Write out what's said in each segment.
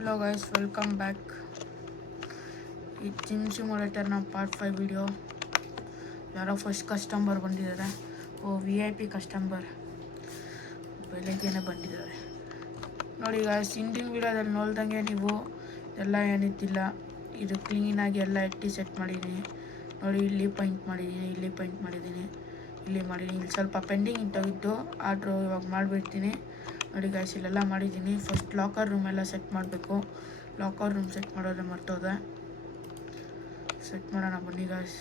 Hello guys, welcome back. ಈ gym ಸಿಮ್ಯುಲೇಟರ್ನ part 5 video. ಯಾರೋ first customer ಬಂದಿದ್ದಾರೆ. VIP ಕಸ್ಟಮರ್ ಬೆಳಗ್ಗೆನೇ ಬಂದಿದ್ದಾರೆ ನೋಡಿ ಗೈಸ್. ಹಿಂದಿನ ವಿಡಿಯೋದಲ್ಲಿ ನೋಡ್ದಂಗೆ ನೀವು ಎಲ್ಲ ಏನಿತ್ತಿಲ್ಲ, ಇದು ಕ್ಲೀನಾಗಿ ಎಲ್ಲ ಎಟ್ಟಿ ಸೆಟ್ ಮಾಡಿದ್ದೀನಿ ನೋಡಿ. ಇಲ್ಲಿ ಪೈಂಟ್ ಮಾಡಿದ್ದೀನಿ, ಇಲ್ಲಿ ಪೈಂಟ್ ಮಾಡಿದ್ದೀನಿ, ಇಲ್ಲಿ ಸ್ವಲ್ಪ ಪೆಂಡಿಂಗ್ ಇಟ್ಟೋಗಿದ್ದು ಆರ್ಡ್ರು ಇವಾಗ ಮಾಡಿಬಿಡ್ತೀನಿ ನೋಡಿ ಗೈಸ್. ಇಲ್ಲೆಲ್ಲ ಮಾಡಿದ್ದೀನಿ. ಫಸ್ಟ್ ಲಾಕರ್ ರೂಮ್ ಎಲ್ಲ ಸೆಟ್ ಮಾಡಬೇಕು. ಲಾಕರ್ ರೂಮ್ ಸೆಟ್ ಮಾಡೋದೇ ಮರ್ತೋದೆ. ಸೆಟ್ ಮಾಡೋಣ ಬನ್ನಿ ಗೈಸ್.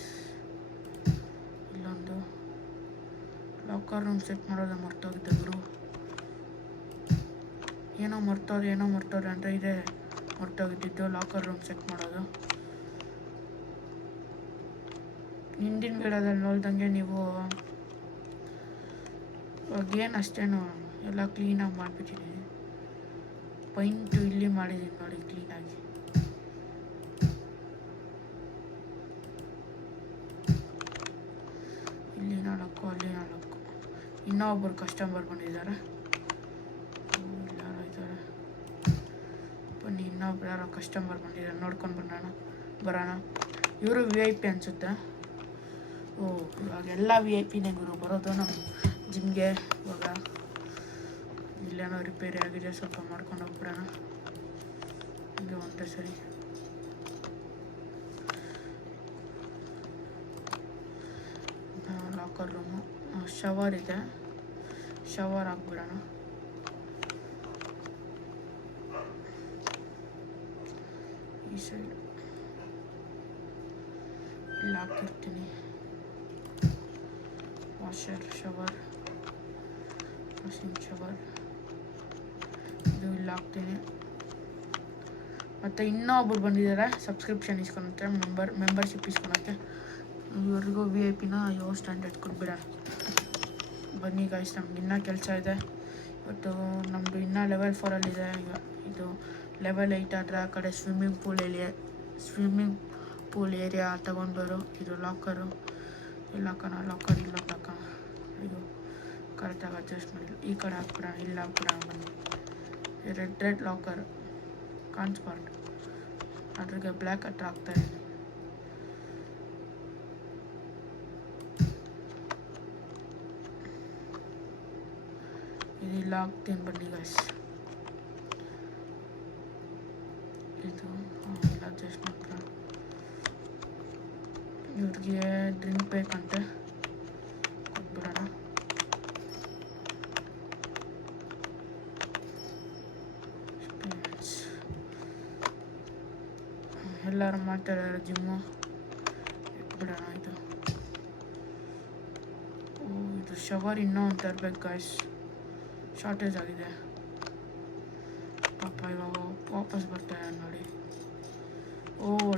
ಇಲ್ಲೊಂದು ಲಾಕರ್ ರೂಮ್ ಸೆಟ್ ಮಾಡೋದೇ ಮರ್ತೋಗಿದ್ದೆ ಗುರು. ಏನೋ ಮರ್ತೋದೆ ಅಂತ ಇದೆ ಮರ್ತೋಗಿದ್ದಿದ್ದು ಲಾಕರ್ ರೂಮ್ ಸೆಟ್ ಮಾಡೋದು. ಹಿಂದಿನ ವಿಡಿಯೋದಲ್ಲಿ ನೋಡ್ದಂಗೆ ನೀವು ಇವಾಗೇನು ಅಷ್ಟೇನು ಎಲ್ಲ ಕ್ಲೀನಾಗಿ ಮಾಡಿಬಿಟ್ಟಿದ್ದೀನಿ. ಪೈಂಟು ಇಲ್ಲಿ ಮಾಡಿದ್ದೀನಿ ನೋಡಿ ಕ್ಲೀನಾಗಿ. ಇಲ್ಲಿ 4, ಅಲ್ಲಿ 4. ಇನ್ನೊಬ್ಬರು ಕಸ್ಟಮರ್ ಬಂದಿದ್ದಾರೆ. ಯಾರೋ ಇದ್ದಾರೆ ಬನ್ನಿ. ಇನ್ನೊಬ್ರು ಯಾರೋ ಕಸ್ಟಮರ್ ಬಂದಿದ್ದಾರೆ, ನೋಡ್ಕೊಂಡು ಬರೋಣ. ಇವರು VIP ಅನಿಸುತ್ತೆ. ಇವಾಗೆಲ್ಲ VIPನೇ ಗುರು ಬರೋದು ನಮ್ಮ ಜಿಮ್ಗೆ. ಇವಾಗ ಇಲ್ಲೇನೋ ರಿಪೇರಿ ಆಗಿದೆ, ಸ್ವಲ್ಪ ಮಾಡ್ಕೊಂಡು ಹೋಗ್ಬಿಡೋಣ ಹೀಗೆ ಒಂದೇ ಸರಿ. ಲಾಕರ್ ರೂಮು, ಶವರ್ ಇದೆ, ಶವರ್ ಹಾಕ್ಬಿಡೋಣ. ಈ ಸೈಡ್ ಇಲ್ಲಿ ಹಾಕಿರ್ತೀನಿ. ಶವರ್, ವಾಷಿಂಗ್ ಶವರ್ ಇದು ಇಲ್ಲಿ ಹಾಕ್ತೀನಿ. ಮತ್ತು ಇನ್ನೊಬ್ಬರು ಬಂದಿದ್ದಾರೆ ಸಬ್ಸ್ಕ್ರಿಪ್ಷನ್ ಇಸ್ಕೊಳಕ್ಕೆ, ಮೆಂಬರ್ಶಿಪ್ ಇಸ್ಕೊಳಕ್ಕೆ. ಇವ್ರಿಗೂ VIPನ ಸ್ಟ್ಯಾಂಡರ್ಡ್ ಕೊಟ್ಬಿಡೋಣ ಬನ್ನಿ ಗೈಸ್. ನಮ್ಗೆ ಇನ್ನೂ ಕೆಲಸ ಇದೆ ಇವತ್ತು. ನಮ್ಮದು ಇನ್ನೂ ಲೆವೆಲ್ 4ಅಲ್ಲಿದೆ. ಇದು ಲೆವೆಲ್ 8 ಆದರೆ ಆ ಕಡೆ ಸ್ವಿಮ್ಮಿಂಗ್ ಪೂಲ್ ಏರಿಯಾ ತಗೊಂಡವರು. ಇದು ಲಾಕರು ಇಲ್ಲ ಹಾಕೋಣ, ಲಾಕರ್ ಇಲ್ಲ ಹಾಕೋಣ. ಇದು ಕರೆಕ್ಟಾಗಿ ಅಡ್ಜಸ್ಟ್ ಮಾಡಿಲ್ಲ. ಈ ಕಡೆ ಹಾಕ್ಬಿಡೋಣ, ಇಲ್ಲ ಹಾಕ್ಬಿಡೋಣ ಬನ್ನಿ. ರೆಡ್ ಲಾಕರ್ ಕಾಣಿಸ್ಬಾರ್ದು, ಅದ್ರಿಗೆ ಬ್ಲ್ಯಾಕ್ ಹತ್ರ ಹಾಕ್ತಾಯಿದ್ದೀನಿ. ಇದಿಲ್ಲ ಹಾಕ್ತೀನಿ ಬನ್ನಿ ಗೈಸ್. ಇದು ಇಲ್ಲ ಅಡ್ಜಸ್ಟ್ ಮಾಡ್ಬಿಡೋಣ. ಇವ್ರಿಗೆ ಡ್ರಿಂಕ್ ಬೇಕಂತೆ, ಕೊಟ್ಬಿಡೋಣ. ಎಲ್ಲರೂ ಮಾಡ್ತಾಯಿದ್ದಾರೆ ಜಿಮ್ಮು, ಇಟ್ಬಿಡೋಣ. ಇದು ಶವರ್ ಇನ್ನೂ ಒಂದು ತರಬೇಕು ಗಾಯ್ಸ್, ಶಾರ್ಟೇಜ್ ಆಗಿದೆ ಪಾಪ. ಇವಾಗ ವಾಪಸ್ ಬರ್ತಾರೆ ನೋಡಿ.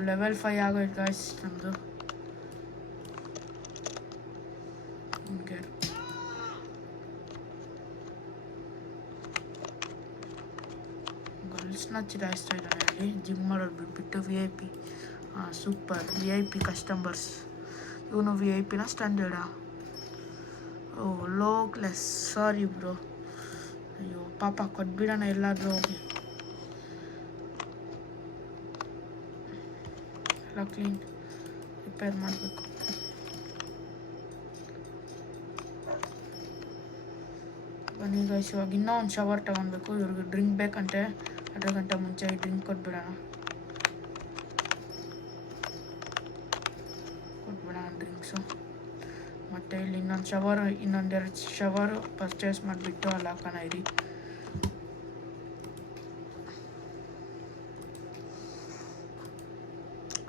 ಲೆವೆಲ್ 5 ಆಗೋಯ್ತು ಗಾಯ್ಸ್ ನಮ್ಮದು. ಗರ್ಲ್ಸ್ನ ಚಿರಾಯಿಸ್ತಾ ಇದ್ದಾನೆ ಅಲ್ಲಿ ಜಿಮ್ ಮಾಡೋದು ಬಿಟ್ಬಿಟ್ಟು. VIP super VIP customers. ಇವನು VIPನ ಸ್ಟ್ಯಾಂಡರ್ಡಾ? Low class, sorry bro. ಅಯ್ಯೋ ಪಾಪ, ಕೊಟ್ಬಿಡೋಣ ಎಲ್ಲಾದರೂ ಹೋಗಿ. ಎಲ್ಲ ಕ್ಲೀನ್ ರಿಪೇರ್ ಮಾಡಬೇಕು. ಬನ್ನಿ ಗೈಸ್, ಇವಾಗ ಇನ್ನೂ ಒಂದು ಶವರ್ ತೊಗೊಳ್ಬೇಕು. ಇವ್ರಿಗೆ ಡ್ರಿಂಕ್ ಬೇಕಂತೆ, ಅರ್ಧ ಗಂಟೆ ಮುಂಚೆ ಡ್ರಿಂಕ್ ಕೊಟ್ಬಿಡೋಣ ಡ್ರಿಂಕ್ಸು. ಮತ್ತು ಇಲ್ಲಿ ಇನ್ನೊಂದೆರಡು ಶವರು ಪರ್ಚೇಸ್ ಮಾಡಿಬಿಟ್ಟು ಅಲ್ಲಿ ಹಾಕೋಣ ಇರಿ.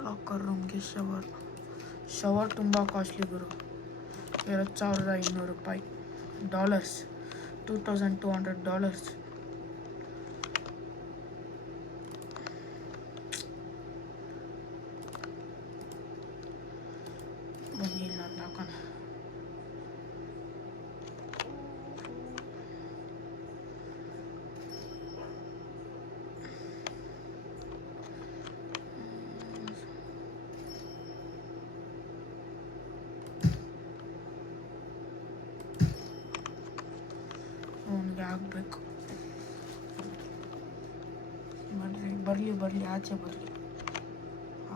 ಲಾಕರ್ ರೂಮ್ಗೆ ಶವರ್ ತುಂಬ ಕಾಸ್ಟ್ಲಿ ಗುರು. $2,500 $2,200. ಬನ್ನಿ ಇಲ್ಲೊಂದು ಹಾಕೋಣ. ಅವನಿಗೆ ಆಗಬೇಕು ಮಾಡ್ರಿ. ಬರಲಿ ಆಚೆ ಬರಲಿ,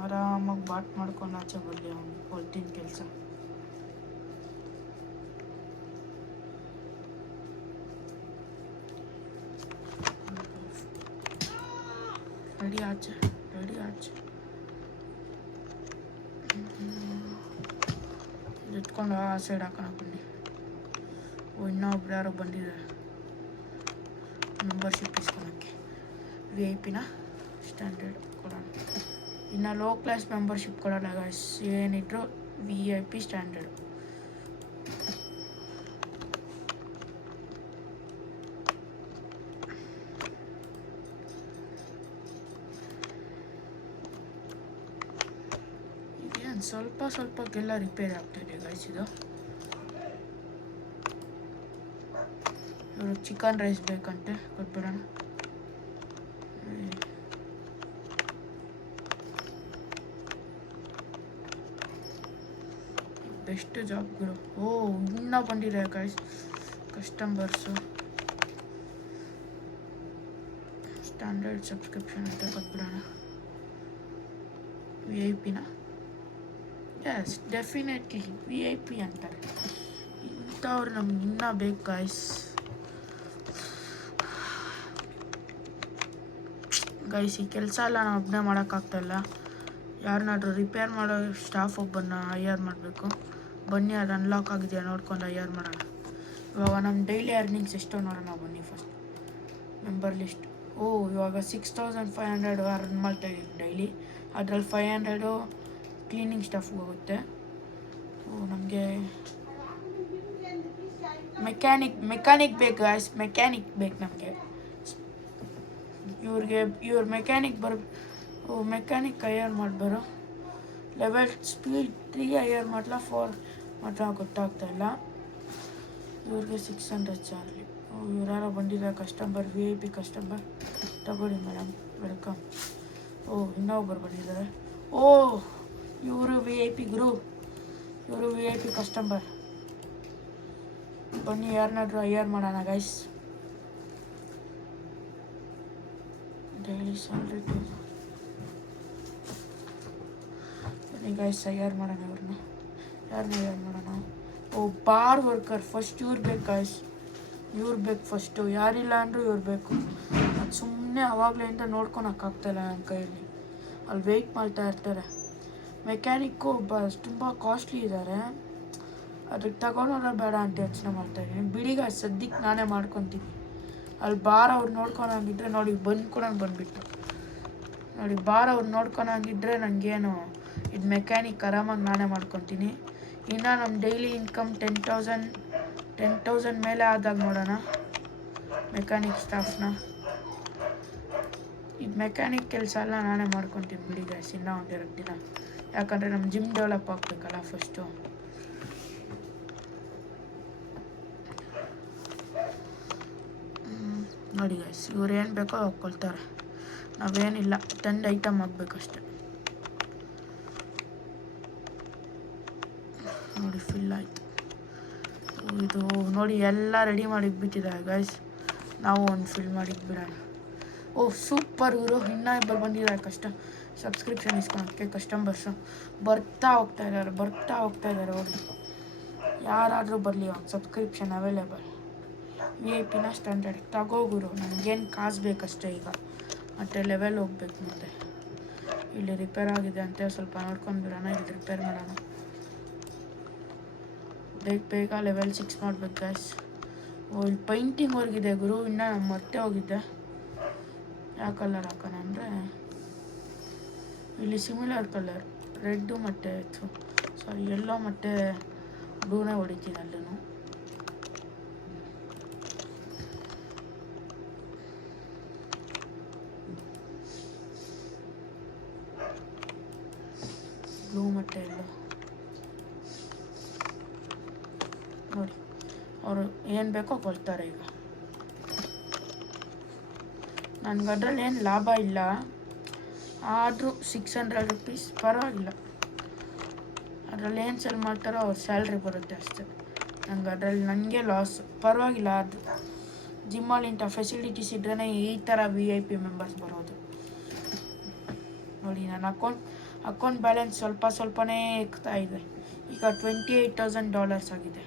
ಆರಾಮಾಗಿ ಬಾಟ್ ಮಾಡ್ಕೊಂಡು ಆಚೆ ಬರಲಿ. ಅವ್ನು ಹೊಲ್ತಿನ ಕೆಲಸ. ರೆಡಿ ಆಚೆ. ಇಟ್ಕೊಂಡು ಆ ಸೈಡ್ ಹಾಕೋಣ ಬನ್ನಿ. ಇನ್ನೊಬ್ರು ಯಾರೋ ಬಂದಿದ್ದಾರೆ ಮೆಂಬರ್ಶಿಪ್ ಇಸ್ಕೊಳಕ್ಕೆ. VIP ಸ್ಟ್ಯಾಂಡರ್ಡ್ ಕೊಡೋಣ. ಇನ್ನು ಲೋ ಕ್ಲಾಸ್ ಮೆಂಬರ್ಶಿಪ್ ಕೊಡೋಲ್ಲ ಗೈಸ್, ಏನಿದ್ರು VIP ಸ್ಟ್ಯಾಂಡರ್ಡ್. ಇದೇನು ಸ್ವಲ್ಪಕ್ಕೆಲ್ಲ ರಿಪೇರಿ ಆಗ್ತಾಯಿದೆ ಗೈಸ್. ಇದು ಇವರು ಚಿಕನ್ ರೈಸ್ ಬೇಕಂತೆ, ಕೊಟ್ಬಿಡೋಣ. ಬೆಸ್ಟ್ ಜಾಬ್ಗಳು. ಇನ್ನೂ ಬಂದಿದೆ ಗೈಸ್ ಕಸ್ಟಮರ್ಸು. ಸ್ಟ್ಯಾಂಡರ್ಡ್ ಸಬ್ಸ್ಕ್ರಿಪ್ಷನ್ ಅಂತ ಕೊಟ್ಬಿಡೋಣ. VIP ಎಸ್ ಡೆಫಿನೆಟ್ಲಿ VIP ಅಂತಾರೆ. ಇಂಥವ್ರು ನಮ್ಗೆ ಇನ್ನೂ ಬೇಕು ಗೈಸ್. ಈ ಕೆಲಸ ಎಲ್ಲ ನಾವು ಒಬ್ಬನೇ ಮಾಡೋಕ್ಕಾಗ್ತಾಯಿಲ್ಲ. ಯಾರನ್ನಾದ್ರೂ ರಿಪೇರ್ ಮಾಡೋ ಸ್ಟಾಫ್ ಒಬ್ಬನ್ನ ಹೈಯರ್ ಮಾಡಬೇಕು. ಬನ್ನಿ, ಅದು ಅನ್ಲಾಕ್ ಆಗಿದೆಯಾ ನೋಡ್ಕೊಂಡು ಹೈಯರ್ ಮಾಡೋಣ. ಇವಾಗ ನಮ್ಮ ಡೈಲಿ ಅರ್ನಿಂಗ್ಸ್ ಎಷ್ಟೋ ನೋಡೋಣ ಬನ್ನಿ. First member list. ಇವಾಗ 6500 ಅರ್ನ್ ಮಾಡ್ತಾಯಿದ್ದೀವಿ ಡೈಲಿ. ಅದರಲ್ಲಿ 500 ಕ್ಲೀನಿಂಗ್ ಸ್ಟಾಫ್ಗೆ ಹೋಗುತ್ತೆ. ನಮಗೆ ಮೆಕ್ಯಾನಿಕ್ ಬೇಕು ಗಾಯ್ಸ್, ಮೆಕ್ಯಾನಿಕ್ ಬೇಕು ನಮಗೆ. ಇವ್ರ ಮೆಕ್ಯಾನಿಕ್ ಮೆಕ್ಯಾನಿಕ್ ಹೈಯರ್ ಮಾಡಬಾರೋ. ಲೆವೆಲ್ ಸ್ಪೀಡ್ 3 ಹೈಯರ್ ಮಾಡಲ 4 ಮಾತ್ರ ಗೊತ್ತಾಗ್ತಾಯಿಲ್ಲ. ಇವ್ರಿಗೆ 600 ಚಾರ್ಜ್. ಇವ್ರು ಯಾರೋ ಬಂದಿದ್ದಾರೆ ಕಸ್ಟಮರ್, VIP ಕಸ್ಟಮರ್. ತಗೊಳ್ಳಿ ಮೇಡಮ್, ವೆಲ್ಕಮ್. ಇನ್ನೊಬ್ಬರು ಬಂದಿದ್ದಾರೆ. ಇವರು VIP ಗುರು, ಇವರು VIP ಕಸ್ಟಮರ್. ಬನ್ನಿ ಯಾರನ್ನಾದ್ರೂ ಹೈಯರ್ ಮಾಡೋಣ ಗೈಸ್. ಡೈಲಿ ಸ್ಯಾಲ್ರಿ ಬನ್ನಿ ಗೈಸ್, ಹೈಯರ್ ಮಾಡೋಣ ಇವ್ರನ್ನ. ಯಾರನ್ನ ಹೈಯರ್ ಮಾಡೋಣ? ಬಾರ್ ವರ್ಕರ್ ಫಸ್ಟ್ ಇವ್ರು ಬೇಕು ಗೈಸ್, ಇವ್ರು ಬೇಕು ಫಸ್ಟು. ಯಾರಿಲ್ಲ ಅಂದರೂ ಇವ್ರು ಬೇಕು. ಅದು ಸುಮ್ಮನೆ ಅವಾಗಲಿಂದ ನೋಡ್ಕೊಳಕ್ಕಾಗ್ತಾಯಿಲ್ಲ ನನ್ನ ಕೈಯಲ್ಲಿ. ಅಲ್ಲಿ ವೆಯ್ಟ್ ಮಾಡ್ತಾ ಇರ್ತಾರೆ. ಮೆಕ್ಯಾನಿಕ್ಕು ತುಂಬ ಕಾಸ್ಟ್ಲಿ ಇದ್ದಾರೆ. ಅದಕ್ಕೆ ತಗೊಳೋಣ ಬೇಡ ಅಂತ ಯೋಚನೆ ಮಾಡ್ತಾಯಿದ್ದೀನಿ. ಬಿಡಿಗ ಸದ್ಯಕ್ಕೆ ನಾನೇ ಮಾಡ್ಕೊತೀನಿ. ಅಲ್ಲಿ ಬಾರ್ ಅವ್ರು ನೋಡ್ಕೊಳಂಗಿದ್ರೆ ನೋಡಿ ಬಂದುಬಿಟ್ಟು ನೋಡಿ, ಬಾರ್ ಅವ್ರು ನೋಡ್ಕೊಳಂಗಿದ್ರೆ ನನಗೇನು ಇದು ಮೆಕ್ಯಾನಿಕ್ ಆರಾಮಾಗಿ ನಾನೇ ಮಾಡ್ಕೊತೀನಿ. ಇನ್ನು ನಮ್ಮ ಡೈಲಿ ಇನ್ಕಮ್ 10,000 ಮೇಲೆ ಆದಾಗ ನೋಡೋಣ ಮೆಕ್ಯಾನಿಕ್ ಸ್ಟಾಫ್ನ. ಇದು ಮೆಕ್ಯಾನಿಕ್ ಕೆಲಸ ಎಲ್ಲ ನಾನೇ ಮಾಡ್ಕೊತೀನಿ ಬಿಡಿ ಗೈಸ್ ಇನ್ನೂ ಒಂದೆರಡು ದಿನ. ಯಾಕಂದರೆ ನಮ್ಮ ಜಿಮ್ ಡೆವಲಪ್ ಆಗಬೇಕಲ್ಲ ಫಸ್ಟು. ನೋಡಿ ಗೈಸ್, ಇವ್ರು ಏನು ಬೇಕೋ ಹೋಗ್ಕೊಳ್ತಾರೆ. ನಾವೇನಿಲ್ಲ, ತಂದು ಐಟಮ್ ಆಗಬೇಕಷ್ಟೆ. ನೋಡಿ ಫಿಲ್ ಆಯಿತು. ಇದು ನೋಡಿ ಎಲ್ಲ ರೆಡಿ ಮಾಡಿಟ್ಬಿಟ್ಟಿದ್ದಾರೆ ಗೈಸ್. ನಾವು ಒಂದು ಫಿಲ್ ಮಾಡಿಟ್ಬಿಡೋಣ. ಸೂಪರ್ ಇವರು. ಇನ್ನೂ ಇಬ್ಬರು ಬಂದಿದ್ದಾರೆ ಸಬ್ಸ್ಕ್ರಿಪ್ಷನ್ ಇಸ್ಕೊಳಕ್ಕೆ ಕಸ್ಟಮರ್ಸು. ಬರ್ತಾ ಹೋಗ್ತಾ ಇದ್ದಾರೆ ಹೋಗಿ. ಯಾರಾದರೂ ಬರಲಿ, ಒಂದು ಸಬ್ಸ್ಕ್ರಿಪ್ಷನ್ ಅವೈಲೇಬಲ್. VIP ಸ್ಟ್ಯಾಂಡರ್ಡ್ ತಗೋಗುರು. ನನಗೇನು ಕಾಸು ಬೇಕಷ್ಟೇ ಈಗ. ಮತ್ತು ಲೆವೆಲ್ ಹೋಗ್ಬೇಕು ಮುಂದೆ. ಇಲ್ಲಿ ರಿಪೇರ್ ಆಗಿದೆ ಅಂತ ಸ್ವಲ್ಪ ನೋಡ್ಕೊಂಡು ಬಿಡೋಣ. ಇಲ್ಲಿ ರಿಪೇರ್ ಮಾಡೋಣ. ಬೇಗ ಲೆವೆಲ್ 6 ಮಾಡ್ಬೇಕು ಗೈಸ್. ಇಲ್ಲಿ ಪೈಂಟಿಂಗ್ ಹೋಗಿದೆ ಗುರು. ಇನ್ನೂ ಮತ್ತೆ ಹೋಗಿದ್ದೆ. ಯಾವ ಕಲರ್ ಹಾಕೋಣ ಅಂದರೆ ಇಲ್ಲಿ ಸಿಮಿಲರ್ ಕಲರ್ ರೆಡ್ಡು ಮತ್ತು ಯೆಲ್ಲೋ ಮತ್ತು ಬ್ಲೂನೇ ಹೊಡಿತೀನಿ ಅಲ್ಲೂ. ಬ್ಲೂ ಮತ್ತು ಯೆಲ್ಲೋ ನೋಡಿ. ಅವರು ಏನು ಬೇಕೋ ಕೊಡ್ತಾರೆ. ಈಗ ನನಗೆ ಅದರಲ್ಲಿ ಏನು ಲಾಭ ಇಲ್ಲ, ಆದರೂ 600 ರುಪೀಸ್ ಪರವಾಗಿಲ್ಲ. ಅದರಲ್ಲಿ ಏನು ಸೆಲ್ ಮಾಡ್ತಾರೋ ಅವ್ರ ಸ್ಯಾಲ್ರಿ ಬರುತ್ತೆ ಅಷ್ಟೇ. ನನಗೆ ಲಾಸ್ ಪರವಾಗಿಲ್ಲ. ಅದು ಜಿಮ್ಮಲ್ಲಿ ಇಂಥ ಫೆಸಿಲಿಟೀಸ್ ಇದ್ರೇ ಈ ಥರ VIP ಮೆಂಬರ್ಸ್ ಬರೋದು. ನೋಡಿ ನನ್ನ ಅಕೌಂಟ್ ಬ್ಯಾಲೆನ್ಸ್ ಸ್ವಲ್ಪನೇ ಎಕ್ತಾ ಇದೆ. ಈಗ $28,000 ಆಗಿದೆ.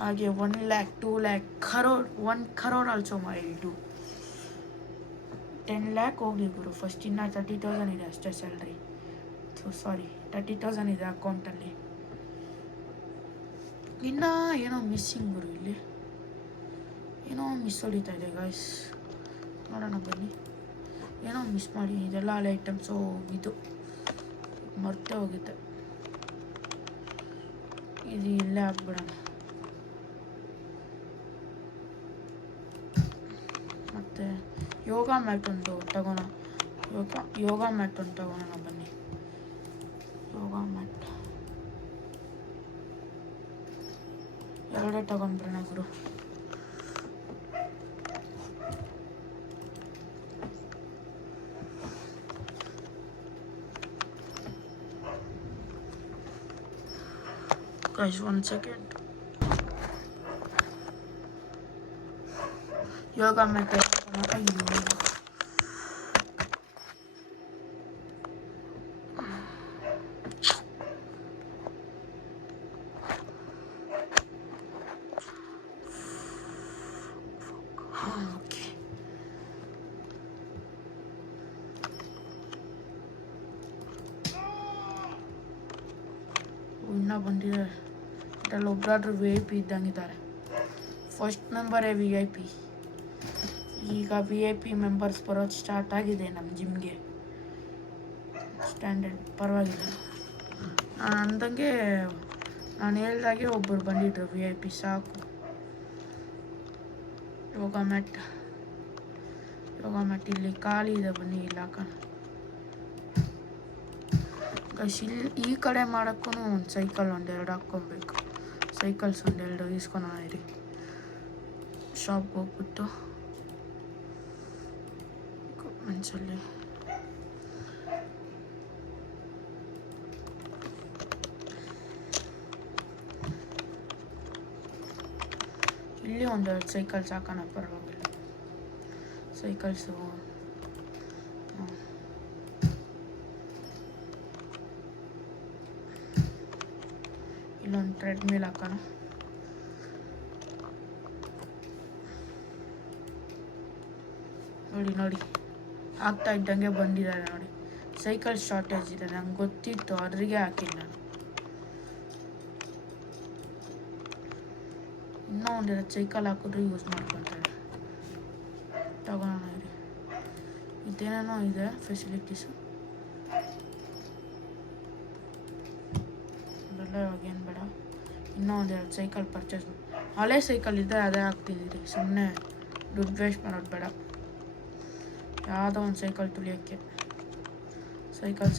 ಹಾಗೆ 1 lakh, 2 lakh, crore, 1 crore also ಮಾಡಿದ್ದು. 10 lakh ಹೋಗ್ಲಿ ಗುರು. ಫಸ್ಟ್ ಇನ್ನು 30,000 ಇದೆ ಅಷ್ಟೇ ಸ್ಯಾಲ್ರಿ. ಸಾರಿ 30,000 ಇದೆ ಅಕೌಂಟಲ್ಲಿ. ಇನ್ನು ಏನೋ ಮಿಸ್ಸಿಂಗ್ ಗುರು. ಇಲ್ಲಿ ಏನೋ ಮಿಸ್ ಹೊಡಿತಾ ಇದೆ ಗಾಯ್ಸ್. ನೋಡೋಣ ಬನ್ನಿ. ಏನೋ ಮಿಸ್ ಮಾಡಿ ಇದೆಲ್ಲ ಹಳೆ ಐಟಮ್ಸು. ಇದು ಮರ್ತೇ ಹೋಗುತ್ತೆ. ಇದು ಇಲ್ಲೇ ಹಾಕ್ಬಿಡೋಣ. ಮತ್ತು ಯೋಗ ಮ್ಯಾಟ್ ಒಂದು ತಗೋಣ. ಯೋಗ ಮ್ಯಾಟ್ ಒಂದು ತಗೋಣ ಬನ್ನಿ. ಯೋಗ ಮ್ಯಾಟ್ ಎರಡೇ ತಗೊಂಡ್ಬಿಡೋಣ ಗುರು. Guys, 1 second. ಯೋಗ ಮ್ಯಾಟ್ ಅಯ್ಯೋ ಓಕೆ. ಇನ್ನೂ ಬಂದಿದೆ. ಇದರಲ್ಲಿ ಒಬ್ಬರಾದ್ರೂ VIP ಇದ್ದಂಗಿದ್ದಾರೆ. ಫಸ್ಟ್ ಮೆಂಬರೇ VIP. ಈಗ VIP ಮೆಂಬರ್ಸ್ ಬರೋದು ಸ್ಟಾರ್ಟ್ ಆಗಿದೆ ನಮ್ಮ ಜಿಮ್ಗೆ. ಸ್ಟ್ಯಾಂಡರ್ಡ್ ಪರವಾಗಿಲ್ಲ. ನಾನು ಅಂದಂಗೆ ನಾನು ಹೇಳ್ದಾಗೆ ಒಬ್ಬರು ಬಂದಿದ್ರು VIP. ಸಾಕು. ಯೋಗ ಮ್ಯಾಟ್ ಇಲ್ಲಿ ಖಾಲಿ ಇದೆ. ಬನ್ನಿ ಇಲ್ಲಿ ಹಾಕೋಣ. ಇಲ್ಲಿ ಈ ಕಡೆ ಮಾಡೋಕ್ಕೂ ಒಂದು ಸೈಕಲ್ ಒಂದೆರಡು ಹಾಕ್ಕೊಬೇಕು. ಸೈಕಲ್ಸ್ ಒಂದೆರಡು ಇಸ್ಕೊಳ ಇರಿ. ಶಾಪ್ಗೆ ಹೋಗ್ಬಿಟ್ಟು ಮನ್ಸಲ್ಲಿ ಇಲ್ಲಿ ಒಂದೆರಡು ಸೈಕಲ್ಸ್ ಹಾಕೋಣ. ಪರವಾಗಿಲ್ಲ. ಸೈಕಲ್ಸು ಇಲ್ಲೊಂದು ಟ್ರೆಡ್ಮಿಲ್ ಹಾಕೋಣ. ನೋಡಿ ಆಗ್ತಾ ಇದ್ದಂಗೆ ಬಂದಿದ್ದಾರೆ ನೋಡಿ. ಸೈಕಲ್ ಶಾರ್ಟೇಜ್ ಇದೆ ನಂಗೆ ಗೊತ್ತಿತ್ತು, ಅದ್ರಿಗೆ ಹಾಕಿಲ್ಲ ನಾನು. ಇನ್ನೂ ಒಂದೆರಡು ಸೈಕಲ್ ಹಾಕಿದ್ರೆ ಯೂಸ್ ಮಾಡ್ಕೊತಾರೆ. ತಗೋಣ ಇರಿ. ಇದೇನೇನೋ ಇದೆ ಫೆಸಿಲಿಟೀಸು. ಅದೆಲ್ಲ ಇವಾಗೇನು ಬೇಡ. ಇನ್ನೂ ಒಂದೆರಡು ಸೈಕಲ್ ಪರ್ಚೇಸ್. ಹಳೆ ಸೈಕಲ್ ಇದ್ದರೆ ಅದೇ ಹಾಕ್ತಿದ್ದೀರಿ. ಸುಮ್ಮನೆ ದುಡ್ಡು ವೇಸ್ಟ್ ಮಾಡೋದು ಬೇಡ. ಯಾವುದೋ ಒಂದು ಸೈಕಲ್ ತುಳಿಯೋಕ್ಕೆ. ಸೈಕಲ್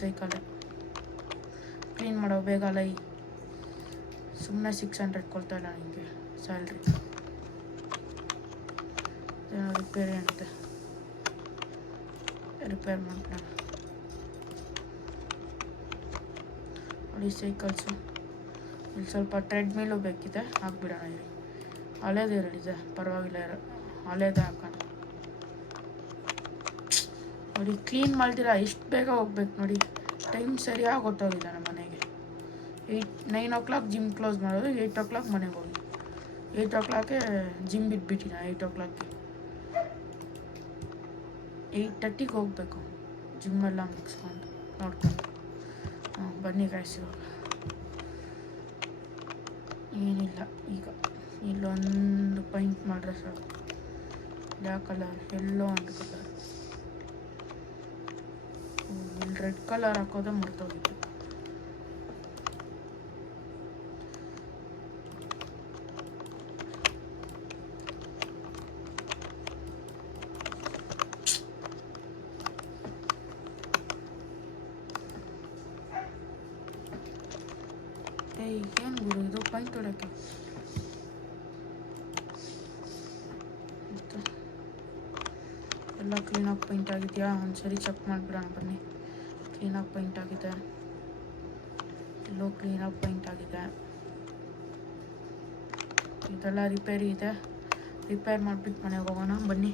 ಕ್ಲೀನ್ ಮಾಡೋ ಬೇಗ ಲೈ. ಸುಮ್ಮನೆ 600 ಕೊಡ್ತಾಯಿಲ್ಲ ನನಗೆ ಸ್ಯಾಲ್ರಿ. ಏನೋ ರಿಪೇರಿ ಅಂತೆ. ರಿಪೇರ್ ಮಾಡ್ಕೊಳ್ಳೋಣ ನೋಡಿ ಸೈಕಲ್ಸು. ಇಲ್ಲಿ ಸ್ವಲ್ಪ ಟ್ರೆಡ್ಮಿಲ್ಲು ಬೇಕಿದೆ, ಹಾಕ್ಬಿಡೋಣ ಇಲ್ಲಿ. ಹಳೇದು ಎರಡಿದೆ, ಪರವಾಗಿಲ್ಲ. ಹಳೇದೇ ಹಾಕೋಣ ನೋಡಿ. ಕ್ಲೀನ್ ಮಾಡ್ತೀರಾ ಎಷ್ಟು ಬೇಗ ಹೋಗ್ಬೇಕು ನೋಡಿ. ಟೈಮ್ ಸರಿಯಾಗಿ ಹೊಟ್ಟೋಗಿದೆ ನಮ್ಮ ಮನೆಗೆ. 9 o'clock ಜಿಮ್ ಕ್ಲೋಸ್ ಮಾಡೋದು. 8 o'clock ಮನೆಗೆ ಹೋಗಿ. 8 o'clock ಜಿಮ್ ಬಿಟ್ಬಿಟ್ಟಿನ. 8 o'clock 8:30 ಹೋಗಬೇಕು. ಜಿಮ್ಮೆಲ್ಲ ಮುಗಿಸ್ಕೊಂಡು ನೋಡ್ಕೊಂಡು. ಬನ್ನಿ ಗಾಯ್ಸ್. ಇವಾಗ ಏನಿಲ್ಲ. ಈಗ ಇಲ್ಲೊಂದು ಪೈಂಟ್ ಮಾಡ್ರೆ ಸಾಕು. ಯಾವ ಕಲರ್? ಎಲ್ಲೋ ಒಂದು ಕಲರ್. ಇಲ್ಲಿ ರೆಡ್ ಕಲರ್ ಹಾಕೋದೇ ಮರ್ತೋಗಿತ್ತು. ಏನು ಗುರು ಇದು ಪೈಂಟ್ ಹೊಡೋಕ್ಕೆ? ಎಲ್ಲ ಕ್ಲೀನಾಗಿ ಪೈಂಟ್ ಆಗಿದೆಯಾ? ಒಂದ್ಸರಿ ಚೆಕ್ ಮಾಡಿಬಿಡೋಣ ಬನ್ನಿ. ಕ್ಲೀನಾಗಿ ಪೈಂಟ್ ಆಗಿದೆ. ಎಲ್ಲೋ ಕ್ಲೀನಾಗಿ ಪೈಂಟ್ ಆಗಿದೆ. ಇದೆಲ್ಲ ರಿಪೇರಿ ಇದೆ. ರಿಪೇರ್ ಮಾಡಿಬಿಟ್ಟು ಮನೆಗೆ ಹೋಗೋಣ ಬನ್ನಿ.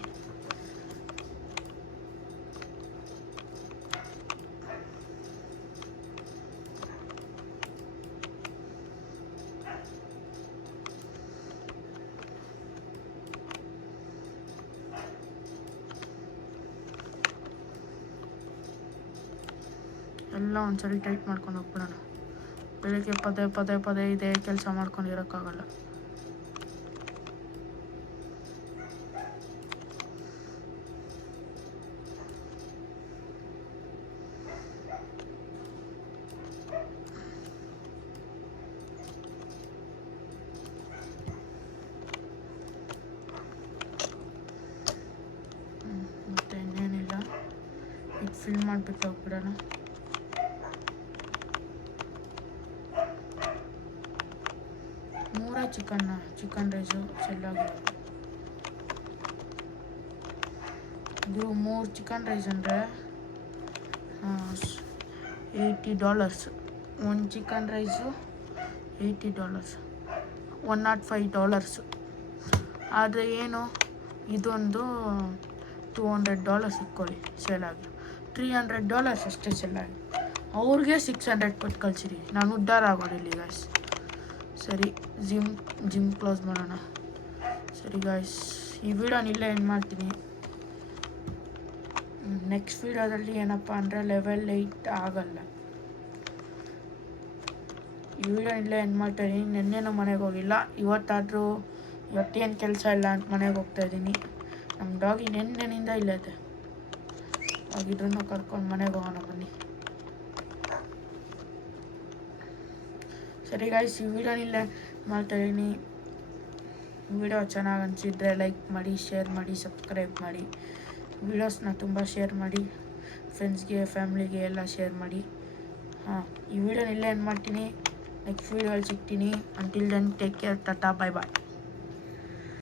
ಎಲ್ಲ ಒಂದ್ಸರಿ ಟೈಟ್ ಮಾಡ್ಕೊಂಡು ಹೋಗ್ಬಿಡೋಣ. ಬೆಳಿಗ್ಗೆ ಪದೇ ಪದೇ ಪದೇ ಇದೇ ಕೆಲಸ ಮಾಡ್ಕೊಂಡು ಇರೋಕ್ಕಾಗಲ್ಲ. ಮತ್ತು ಇನ್ನೇನಿಲ್ಲ, ಇದು ಫಿಲ್ ಮಾಡಿಬಿಟ್ಟು ಹೋಗ್ಬಿಡೋಣ. ಮೂರೇ ಚಿಕನ್ ರೈಸು ಚೆನ್ನಾಗಿರೋದು. ಇದು 3 ಚಿಕನ್ ರೈಸ್ ಅಂದರೆ $80. ಒಂದು ಚಿಕನ್ ರೈಸು $80, $105. ಆದರೆ ಏನು ಇದೊಂದು $200 ಇಕ್ಕೊಳ್ಳಿ ಸೇಲಾಗಿ, $300 ಅಷ್ಟೇ ಸೇಲಾಗಿ. ಅವ್ರಿಗೆ 600 ಕೊಟ್ಟು ಕಳಿಸಿರಿ, ನಾನು ಉದ್ಧಾರ ಆಗೋದಿಲ್ಲ ಗಾಯ್ಸ್. ಸರಿ, ಜಿಮ್ ಕ್ಲೋಸ್ ಮಾಡೋಣ. ಸರಿ ಗಾಯ್ಸ್, ಈ ವಿಡಿಯೋನ ಇಲ್ಲೇ ಎಂಡ್ ಮಾಡ್ತೀನಿ. ನೆಕ್ಸ್ಟ್ ವಿಡಿಯೋದಲ್ಲಿ ಏನಪ್ಪ ಅಂದರೆ ಲೆವೆಲ್ 8 ಆಗಲ್ಲ. ಈ ವಿಡಿಯೋ ಇಲ್ಲೇ ಎಂಡ್ ಮಾಡ್ತಾಯಿದ್ದೀನಿ. ನೆನ್ನೆನೂ ಮನೆಗೆ ಹೋಗಿಲ್ಲ, ಇವತ್ತೇನು ಕೆಲಸ ಇಲ್ಲ ಅಂತ ಮನೆಗೆ ಹೋಗ್ತಾಯಿದ್ದೀನಿ. ನಮ್ಮ ಡಾಗಿ ನೆನ್ನೆನಿಂದ ಇಲ್ಲೈತೆ, ಆಗಿದ್ರೂ ಕರ್ಕೊಂಡು ಮನೆಗೆ ಹೋಗೋಣ ಬನ್ನಿ. ಸರಿ ಗಾಯ್ಸ್, ಈ ವಿಡಿಯೋನಿಲ್ಲೇ ಮಾಡ್ತಾಯಿದ್ದೀನಿ. ವಿಡಿಯೋ ಚೆನ್ನಾಗಿ ಅನಿಸಿದ್ರೆ ಲೈಕ್ ಮಾಡಿ, ಶೇರ್ ಮಾಡಿ, ಸಬ್ಸ್ಕ್ರೈಬ್ ಮಾಡಿ. ವಿಡಿಯೋಸ್ನ ತುಂಬ ಶೇರ್ ಮಾಡಿ, ಫ್ರೆಂಡ್ಸ್ಗೆ ಫ್ಯಾಮ್ಲಿಗೆ ಎಲ್ಲ ಶೇರ್ ಮಾಡಿ. ಈ ವಿಡಿಯೋನ ಇಲ್ಲೇ ಏನು ಮಾಡ್ತೀನಿ, ನೆಕ್ಸ್ಟ್ ವಿಡಿಯೋಲ್ಲಿ ಸಿಗ್ತೀನಿ. Until then take care, tata, bye ಬಾಯ್.